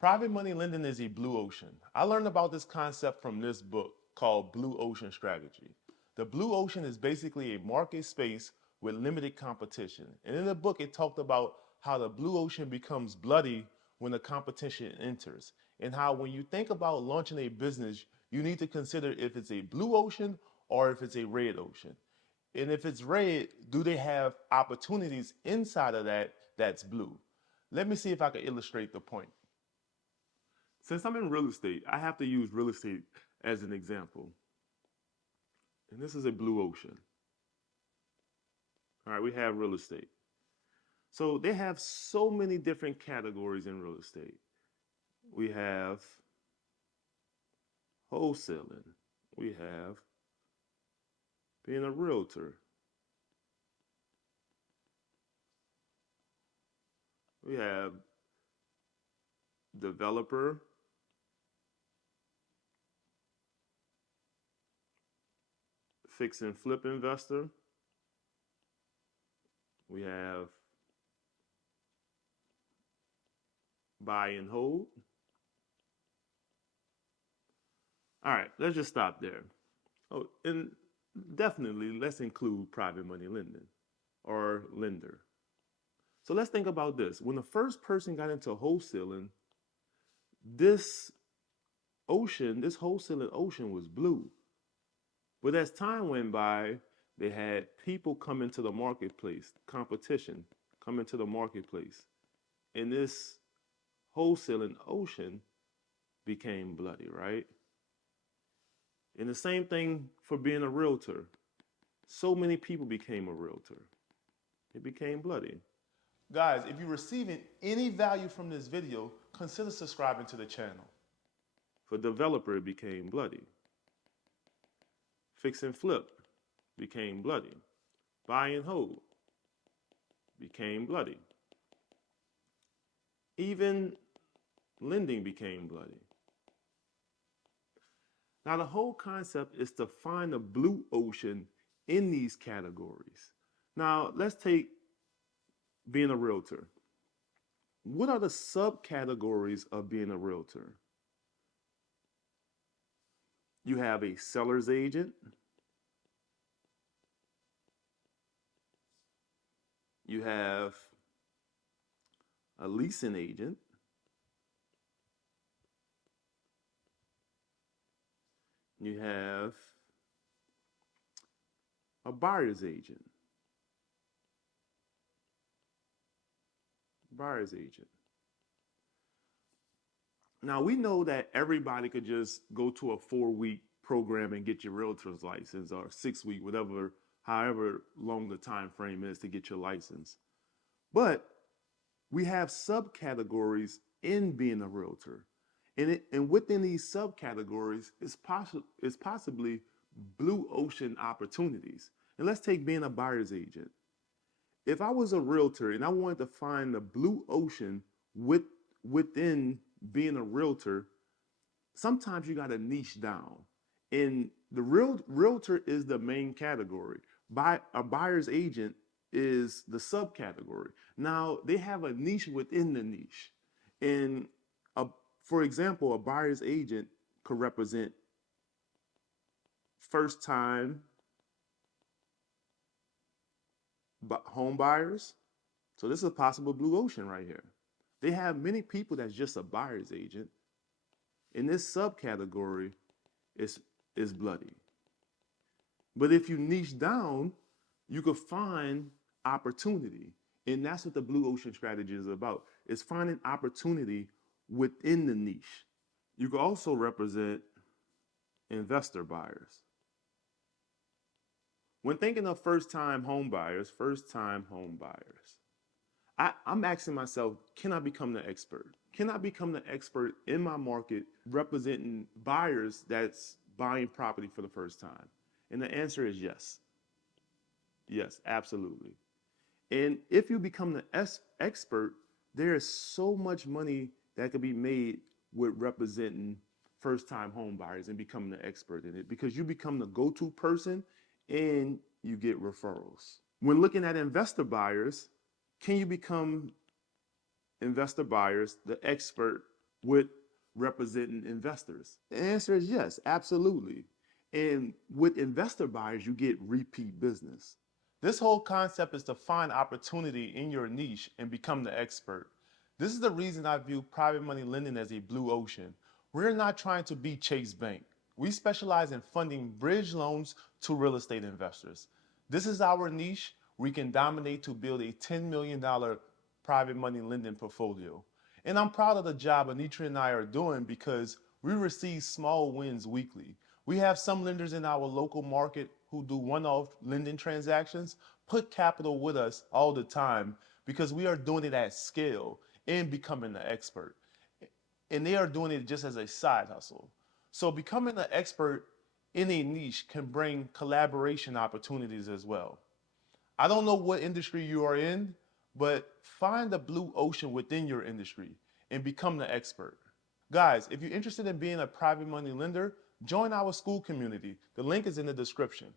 Private money lending is a blue ocean. I learned about this concept from this book called Blue Ocean Strategy. The blue ocean is basically a market space with limited competition. And in the book, it talked about how the blue ocean becomes bloody when the competition enters, and how when you think about launching a business, you need to consider if it's a blue ocean or if it's a red ocean. And if it's red, do they have opportunities inside of that that's blue? Let me see if I can illustrate the point. Since I'm in real estate, I have to use real estate as an example. And this is a blue ocean. All right, we have real estate. So they have so many different categories in real estate. We have wholesaling. We have being a realtor. We have developer. Fix and flip investor. We have buy and hold. All right, let's just stop there. Oh, and definitely let's include private money lending or lender. So let's think about this. When the first person got into wholesaling, this this wholesaling ocean was blue. But as time went by, they had people come into the marketplace, competition come into the marketplace. And this wholesaling ocean became bloody, right? And the same thing for being a realtor. So many people became a realtor. It became bloody. Guys, if you're receiving any value from this video, consider subscribing to the channel. For developer, it became bloody. Fix and flip became bloody. Buy and hold became bloody. Even lending became bloody. Now, the whole concept is to find the blue ocean in these categories. Now, let's take being a realtor. What are the subcategories of being a realtor? You have a seller's agent. You have a leasing agent. You have a buyer's agent. Buyer's agent. Now, we know that everybody could just go to a 4-week program and get your realtor's license, or 6-week, whatever, however long the time frame is to get your license. But we have subcategories in being a realtor. And within these subcategories is possibly blue ocean opportunities. And let's take being a buyer's agent. If I was a realtor and I wanted to find the blue ocean within being a realtor, sometimes you got to niche down. And the realtor is the main category. A buyer's agent is the subcategory. Now, they have a niche within the niche. And for example, a buyer's agent could represent first time home buyers. So this is a possible blue ocean right here. They have many people that's just a buyer's agent. In this subcategory, is bloody. But if you niche down, you could find opportunity. And that's what the blue ocean strategy is about. It's finding opportunity within the niche. You could also represent investor buyers. When thinking of first-time home buyers, I'm asking myself, can I become the expert? Can I become the expert in my market representing buyers that's buying property for the first time? And the answer is yes. Yes, absolutely. And if you become the expert, there is so much money that could be made with representing first-time home buyers and becoming the expert in it, because you become the go-to person and you get referrals. When looking at investor buyers, can you become investor buyers, the expert with representing investors? The answer is yes, absolutely. And with investor buyers, you get repeat business. This whole concept is to find opportunity in your niche and become the expert. This is the reason I view private money lending as a blue ocean. We're not trying to be Chase Bank. We specialize in funding bridge loans to real estate investors. This is our niche. We can dominate to build a $10 million private money lending portfolio. And I'm proud of the job Anitra and I are doing because we receive small wins weekly. We have some lenders in our local market who do one-off lending transactions, put capital with us all the time because we are doing it at scale and becoming the expert. And they are doing it just as a side hustle. So becoming an expert in a niche can bring collaboration opportunities as well. I don't know what industry you are in, but find the blue ocean within your industry and become the expert. Guys, if you're interested in being a private money lender, join our school community. The link is in the description.